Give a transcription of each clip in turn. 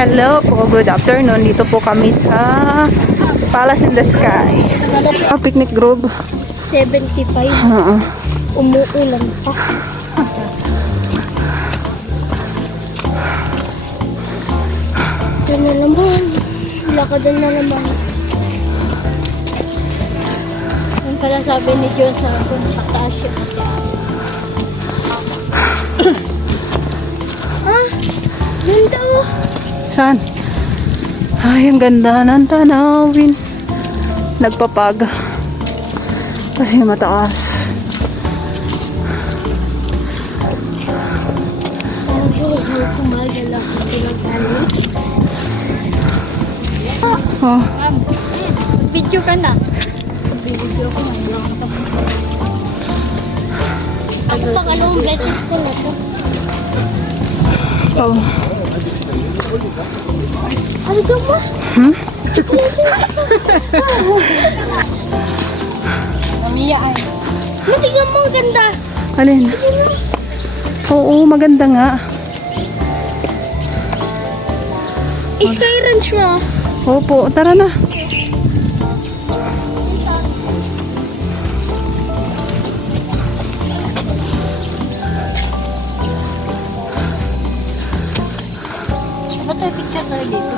Hello po, good afternoon. Dito po kami sa Palace in the Sky. Picnic Grove. 75. Umuulan pa. Ito na naman. Lakadan na naman. Ang pala sabi ni John sa akin, pataas yun. Ganda oh. Saan? Ay, ang ganda ng tanawin. Nagpapaga. Kasi mataas. Sabi ko, kumagal ako pinagkano. Oh. Video ka na. Video ko ngayon. Ako pang anong beses ko na to. Oh. Ano daw mo? Mamiya ay. Tingnan mo, ang ganda. Alin? Oo, maganda nga. Sky Ranch mo. Opo, tara na. Ba't tayo picture tayo dito?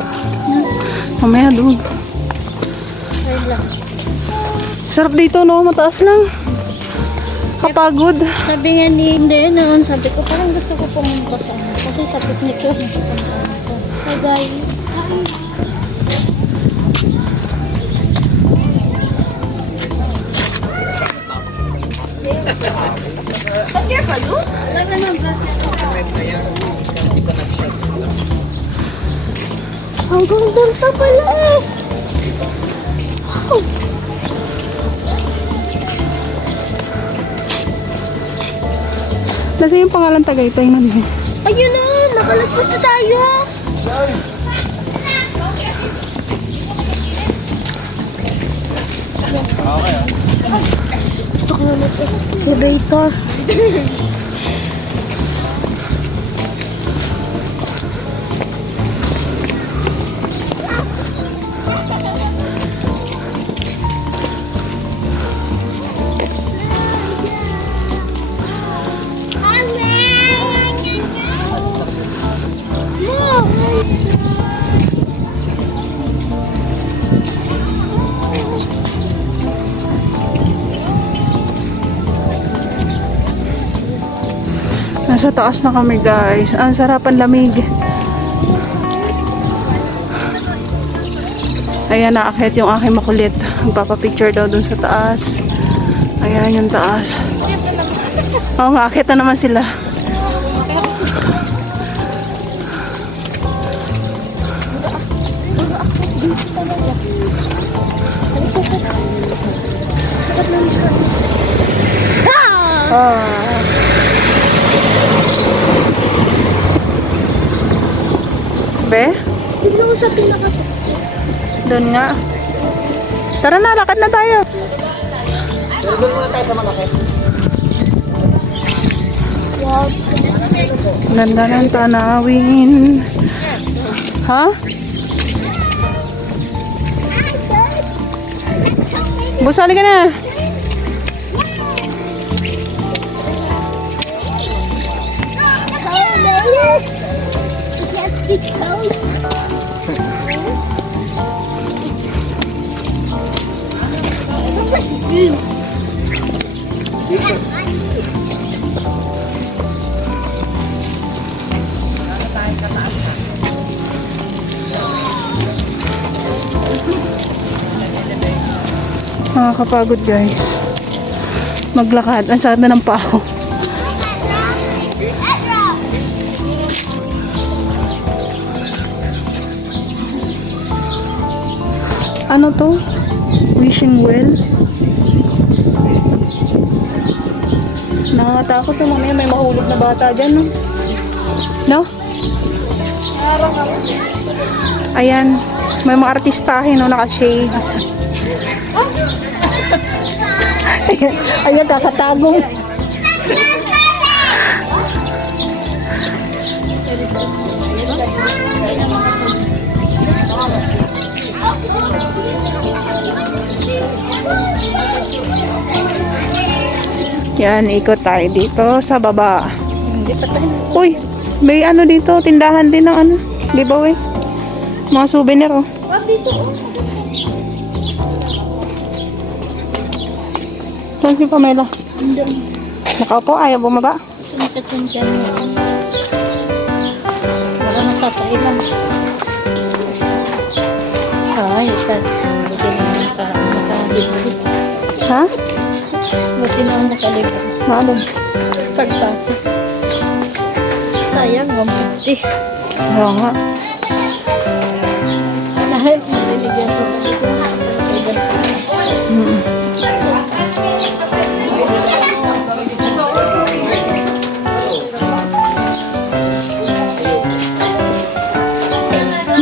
Mamaya doon. Ayun lang. Sarap dito, no? Mataas lang. Kapagod. Sabi nga ni Hindi noon, sabi ko parang gusto ko pumunta sa kasi sa picnic ko. Hey guys. Pag-care ka doon? Alam na hanggang doon pa pala eh. Wow. Nasa yung pangalan Tagaytay na din. Ayun na, nakalagpas na tayo. Gusto ko na mag-excavator. Nasa taas na kami, guys. Ang sarap ang lamig. Ayan, naakyat yung aking makulit. Magpapapicture daw dun sa taas. Ayan yung taas. Oo, aakyat na naman sila. Sakat lang siya. Be? Tignan mo sa pinaka. Doon nga. Tara na, lakad na tayo. Doon muna tayo sa malaki. Wow. Ganda ng tanawin. Ha? Busali ka na. Nakakapagod, guys. Maglakad. Ang sakit na ng paa ko. Ano to? Wishing well. Nakakatakot to. Mamaya may mahulog na bata dyan, no? No? Ayan. May mga artistahin, no? Naka-shades. Ayan, kakatagong. Yan, ikot tayo dito sa baba. Hindi pa tayo. Uy, may ano dito, tindahan din ng ano, giveaway. Mga souvenir, oh. Dito. Saan si Pamela? Andun. Nakaupo, ayaw bumaba. Sumikat yung dyan. Baka natapailan. Ay, isa. Buti naman nakalibot. Ha? Buti naman nakalibot. Ano? Pagpasok. Sayang, 150. Oo nga. Dahil nabinigyan ko sa dito. Mm.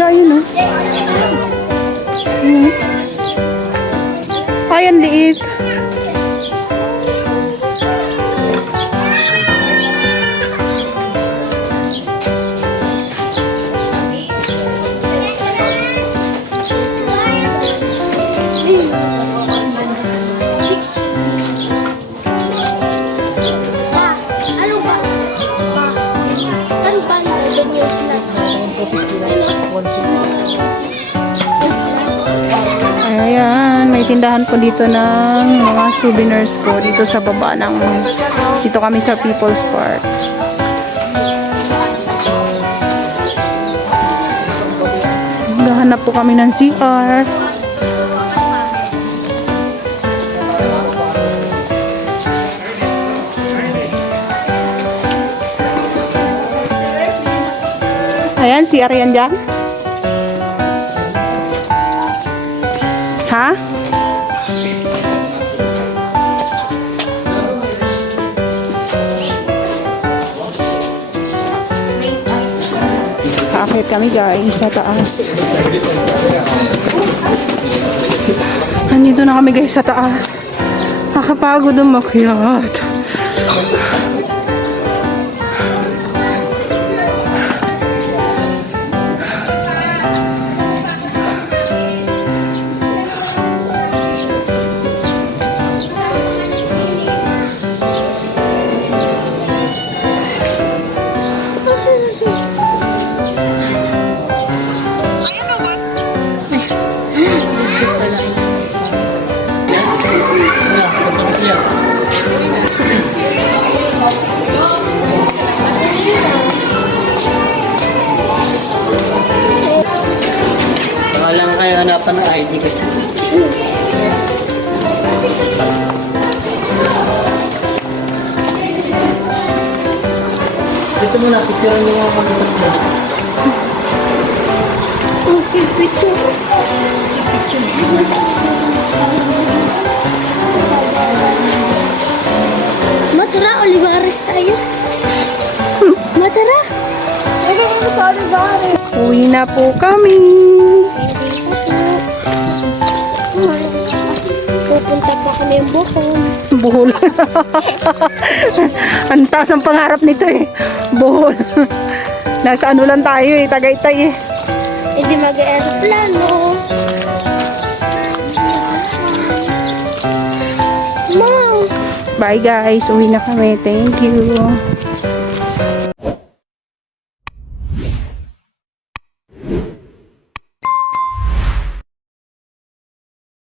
Dahil no? Ay, ang liit. Ano ba? Ano ba? Doon yung Ayan, may tindahan po dito ng mga souvenirs po dito sa baba ng dito kami sa People's Park. Gahanap po kami ng CR. Ayan, CR yan dyan. Ha? Aakit kami guys sa taas. Nandito na kami guys sa taas. Nakapagod umakyat. Lang kayo hanapan ng ID kasi. Dito muna, picture mo mga pagkakas mo. Okay, picture. Matara, Olivares tayo. Matara. Uwi na po kami. Pupunta pa kami yung Bohol. Bohol. Ang taas ng pangarap nito eh. Bohol. Nasa ano lang tayo eh, Tagaytay eh. Hindi mag-aeroplano. Mom! Bye guys, uwi na kami. Thank you.